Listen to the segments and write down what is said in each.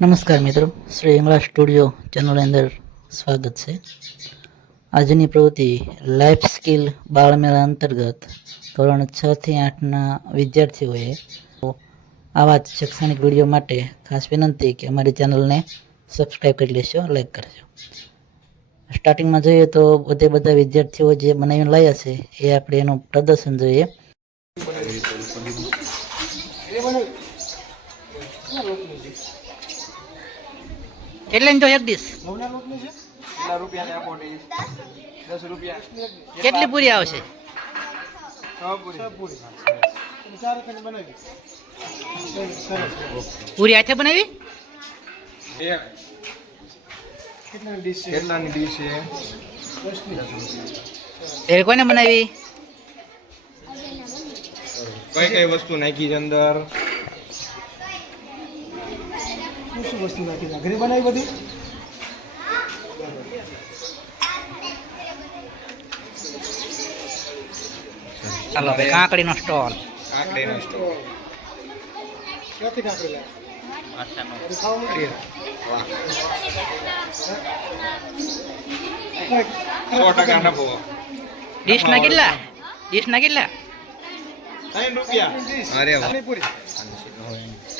નમસ્કાર મિત્રો, શ્રી ઇંગ્લા સ્ટુડિયો ચેનલની અંદર સ્વાગત છે. આજની પ્રવૃત્તિ લાઈફ સ્કિલ બાળમેળા અંતર્ગત ધોરણ છ થી આઠના વિદ્યાર્થીઓએ આવા જ શૈક્ષણિક વીડિયો માટે ખાસ વિનંતી કે અમારી ચેનલને સબસ્ક્રાઈબ કરી લેશો, લાઈક કરજો. સ્ટાર્ટિંગમાં જોઈએ તો બધે બધા વિદ્યાર્થીઓ જે બનાવીને લાવ્યા છે, એ આપણે એનું પ્રદર્શન જોઈએ. Thank ડીશ કેટલા રૂપિયાની આપો ડીશ? કેટલી પૂરી આવશે? પૂરી. પૂરી. હાથે બનાવી? એક. કેટલાની ડીશ છે? એ કોને બનાવી? કઈ કઈ વસ્તુ નાખી છે અંદર? ચાલો ભાઈ કાકડીનો સ્ટોલ. કાકડીનો સ્ટોલ. સો ટકા ડીશ ના કેટલા? ડીશના કેટલા? રૂપિયા. અરે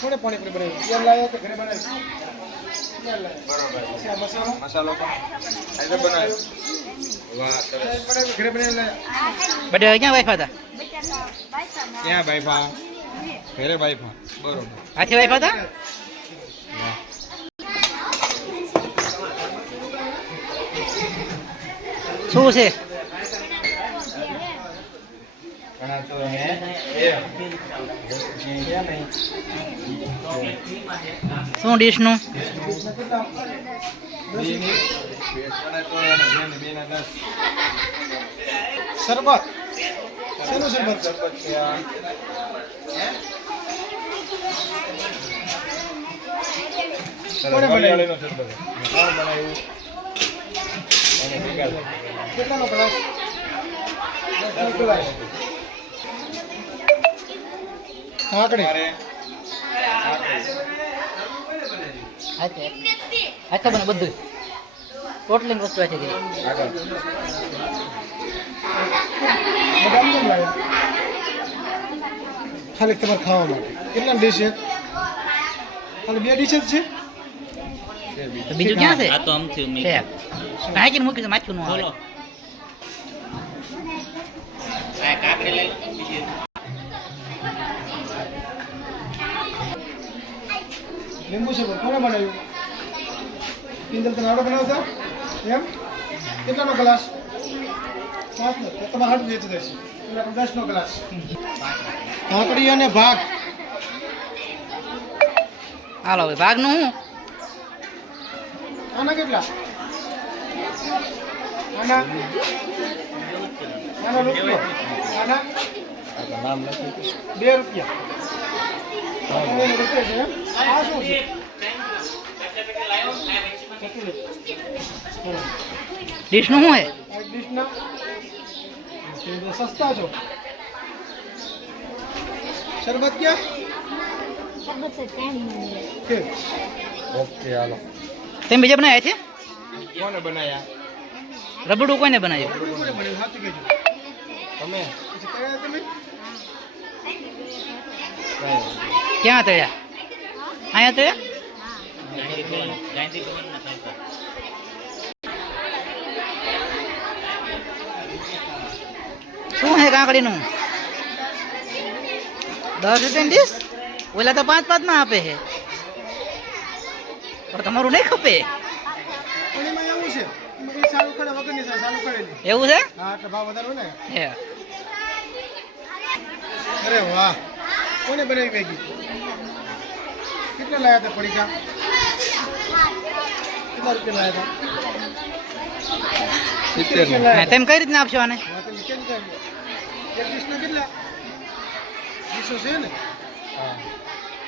થોડે પાણીપુરી બનાવી તેલ લાવ્યો તો ઘરે બનાવી. મસાલો? મસાલો બનાવ્યો. ઘરે બધા ક્યાં વાઈફા હતા? ક્યાં બાઈફા ઘરે બાઈફા બરોબર. હાથે વાઈફા હતા? શું છે? ઘણા નહીં શું ડીશનું શરબત. શેનું શરબત? શરબત છે આ બનાવ્યું? કેટલાનો હાથે હાથે બને બધું વસ્તુ કેમ ખાલી તમારે ખાવા માટે. કેટલા ડીશ છે? ખાલી બે ડીશ જ છે બીજું ક્યાં છે? આ તો છે. કાંઈ મૂકી તો માછું નું આવે. લીંબુ છે કોને બનાવ્યું? ઇન્દર તમે આવડે બનાવતા એમ? કેટલાનો ગ્લાસ? પાંચનો તમારે હાથ વેચી દેશે. એટલે દસનો ગ્લાસ. કાકડી અને ભાગ. હાલો ભાઈ ભાગનું હું? આના કેટલા? આના? આના રૂપિયો? આના? બે રૂપિયા. ડીશનું શું હે આ એક ડીશના તે તો સસ્તા છો શરબત ક્યાં કે ઓકે હાલો તમે બીજા બનાવ્યા છે કોને બનાયા રબડું કોઈને બનાવ્યું કોને બનાવ્યું? સાચું કહેજો. તમે પછી કયા તમે કઈ ક્યાં તળ્યા અહીંયા તળ્યા શું હે કાંકડીનું? દસ રૂપિયાની ડીશ ઓલા તો પાંચ પાંચમાં આપે છે. પણ તમારું નહીં ખપે? એવું છે? હા હે. અરે વાહ. કોને બનાવી મેગી? કેટલા લાયા હતા પડીકા? કેટલા રૂપિયા લાયા હતા? હા, તેમ કઈ રીતના આપશો આને? ડીશના કેટલા? ડીશો છે ને?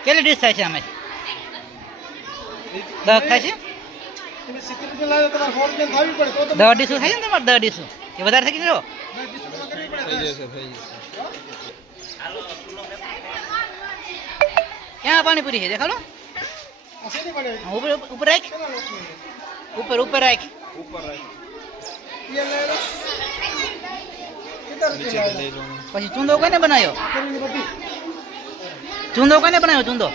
કેટલી ડીશ થાય છે અમે દસ થાય છે? સિત્તેર રૂપિયા લાવ્યો તમારે સો રૂપિયા થાવી પડે દસ ડીશું થાય છે ને તમારે દસ ડીશું એ વધારે થઈ ગયું થઈ જશે થઈ જશે. ક્યાં પાણીપુરી છે દેખાડો ઉપર ઉપર- રાખ ઉપર ઉપર રાખ. પછી ચૂંદો કોને બનાવ્યો ચૂંદો કોને બનાવ્યો ચૂંદો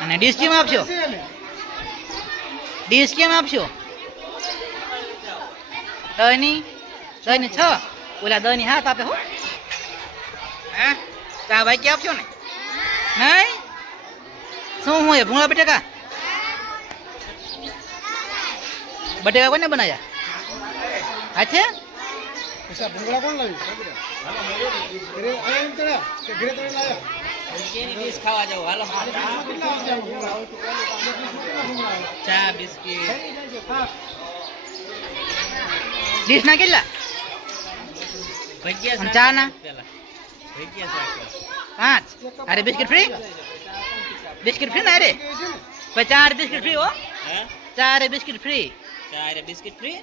અને ડીશ કેમ આપશો? ડીશ કેમ આપશો? દહની દહની છ? ઓલા દહની હાથ આપે હો. હે? ચા ભાઈ કે આપશો ને? નહીં શું હું એ ભૂંગળા બટેકા? બટેકા કોને બનાવ્યા? હા છે આ ભૂંગળા કોણ લાવ્યું? આ? ચા બિસ્કીટ. ડીશ ના કેટલા? ચા ના? પાંચ. અરે બિસ્કિટ ફ્રી બિસ્કિટ ફ્રી ને ને? પછી ચાર બિસ્કિટ ફ્રી હો. ચાર બિસ્કિટ ફ્રી ચાર બિસ્કિટ ફ્રી